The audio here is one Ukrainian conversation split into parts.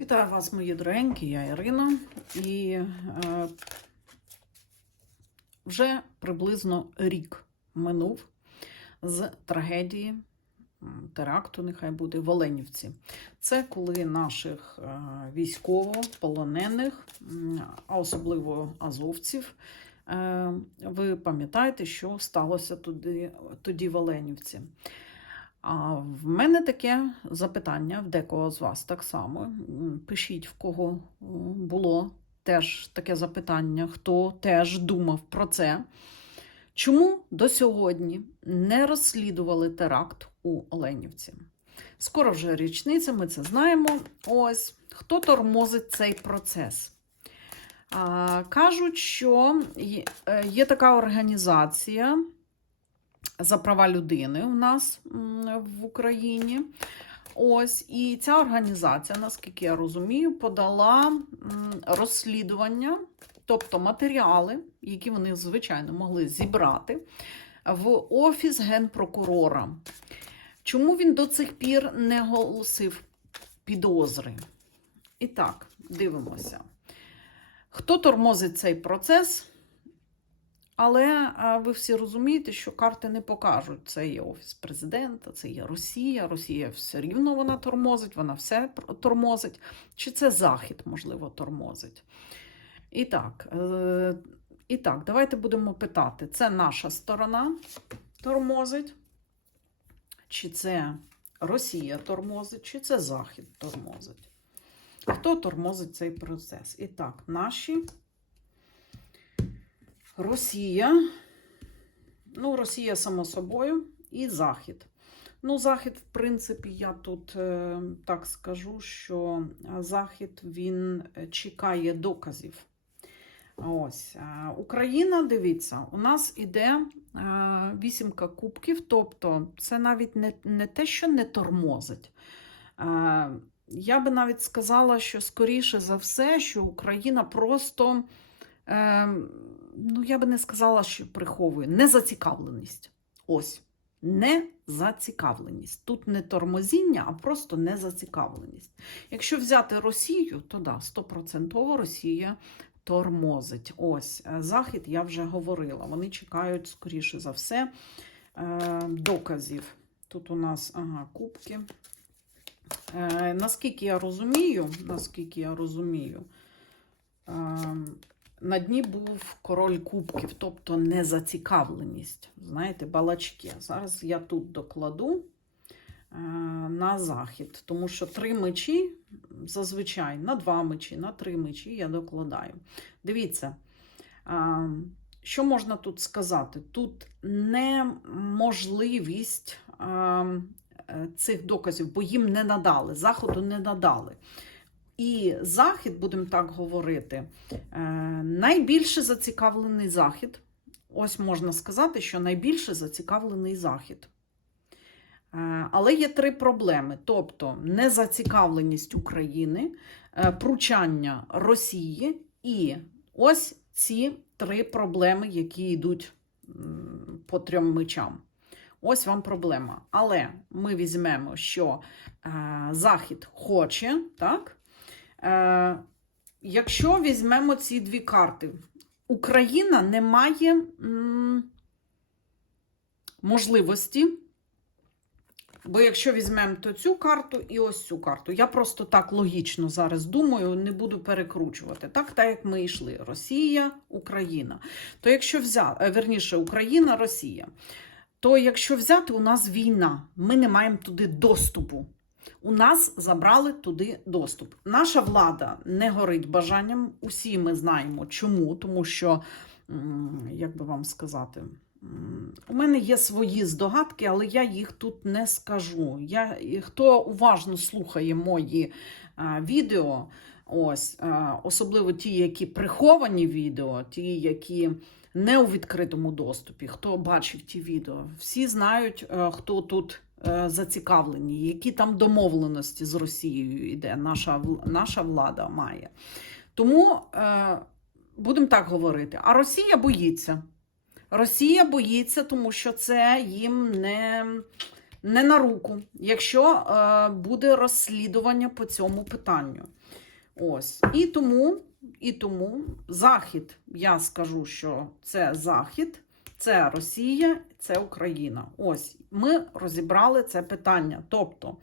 Вітаю вас, мої дорогенькі, я Ірина. І е, вже приблизно рік минув з трагедії теракту, нехай буде в Оленівці. Це коли наших е, військовополонених, а особливо азовців, е, ви пам'ятаєте, що сталося туди, тоді в Оленівці. А в мене таке запитання в декого з вас так само. Пишіть, в кого було теж таке запитання, хто теж думав про це. Чому до сьогодні не розслідували теракт у Оленівці? Скоро вже річниця, ми це знаємо. Ось хто тормозить цей процес? Кажуть, що е, є така організація за права людини у нас в Україні. Ось, і ця організація, наскільки я розумію, подала розслідування, тобто матеріали, які вони, звичайно, могли зібрати в Офіс генпрокурора. Чому він до цих пір не оголосив підозри? І так, дивимося. Хто тормозить цей процес? Але ви всі розумієте, що карти не покажуть. Це є офіс президента, це є Росія. Росія все рівно вона тормозить, вона все тормозить. Чи це Захід, можливо, тормозить? І так, е, і так, давайте будемо питати: це наша сторона тормозить, чи це Росія тормозить, чи це Захід тормозить? Хто тормозить цей процес? І так, наші. Росія, ну, Росія, само собою, і Захід. Ну, Захід, в принципі, я тут е, так скажу, що Захід він е, чекає доказів. Ось е, Україна, дивіться, у нас іде е, вісімка кубків, тобто це навіть не, не те, що не тормозить. Е, я би навіть сказала, що скоріше за все, що Україна просто. Ну, я би не сказала, що приховує незацікавленість. Ось, незацікавленість. Тут не тормозіння, а просто незацікавленість. Якщо взяти Росію, то да, 100% Росія тормозить. Ось, е, Захід, я вже говорила. Вони чекають, скоріше за все, е, доказів. Тут у нас ага, кубки. Е, наскільки я розумію, наскільки я розумію, е, на дні був король кубків, тобто незацікавленість. Знаєте, балачки. Зараз я тут докладу е, на захід, тому що три мечі зазвичай на два мечі, на три мечі я докладаю. Дивіться, е, що можна тут сказати? Тут неможливість е, е, цих доказів, бо їм не надали, заходу не надали. І захід, будемо так говорити, е, найбільше зацікавлений захід. Ось можна сказати, що найбільше зацікавлений захід. Е, Але є три проблеми: тобто незацікавленість України, е, пручання Росії і ось ці три проблеми, які йдуть по трьом мечам. Ось вам проблема. Але ми візьмемо, що Захід хоче, так? Е, якщо візьмемо ці дві карти, Україна не має можливості. Бо якщо візьмемо то цю карту і ось цю карту, я просто так логічно зараз думаю, не буду перекручувати. Так, так як ми йшли: Росія, Україна. То якщо взяти, верніше, Україна, Росія, то якщо взяти, у нас війна, ми не маємо туди доступу. У нас забрали туди доступ. Наша влада не горить бажанням. Усі ми знаємо чому, тому що, як би вам сказати, у мене є свої здогадки, але я їх тут не скажу. Я, хто уважно слухає мої а, відео, ось, а, особливо ті, які приховані відео, ті, які не у відкритому доступі, хто бачив ті відео, всі знають, е, хто тут зацікавлені, які там домовленості з Росією йде, наша, наша влада має. Тому е, будемо так говорити. А Росія боїться. Росія боїться, тому що це їм не, не на руку, якщо е, буде розслідування по цьому питанню. Ось. І тому, і тому Захід, я скажу, що це Захід, це Росія, це Україна. Ось ми розібрали це питання. Тобто,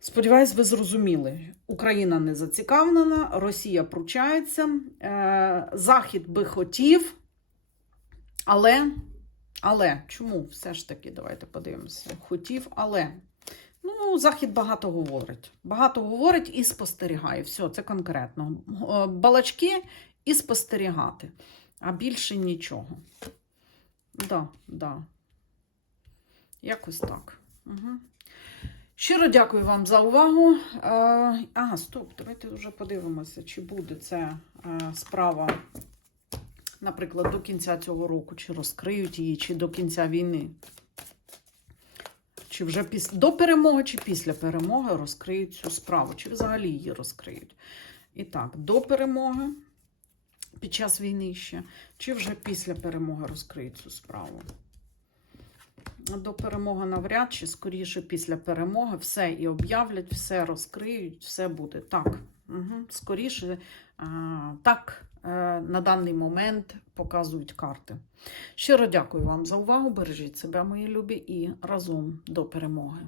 сподіваюсь, ви зрозуміли, Україна не зацікавлена, Росія пручається, е, Захід би хотів, але, але чому все ж таки, давайте подивимося, хотів, але. Ну, Захід багато говорить. Багато говорить і спостерігає. Все, це конкретно. Е, Балачки і спостерігати, а більше нічого. Да, да. Якось так. Угу. Щиро дякую вам за увагу. Е, ага, стоп, давайте вже подивимося, чи буде це е, справа, наприклад, до кінця цього року, чи розкриють її, чи до кінця війни. Чи вже після до перемоги, чи після перемоги розкриють цю справу, чи взагалі її розкриють. І так, до перемоги час війни ще, чи вже після перемоги розкриють цю справу. До перемоги навряд чи скоріше після перемоги все і об'являть, все розкриють, все буде так. Угу. Скоріше а, так е, на даний момент показують карти. Щиро дякую вам за увагу. Бережіть себе, мої любі, і разом до перемоги.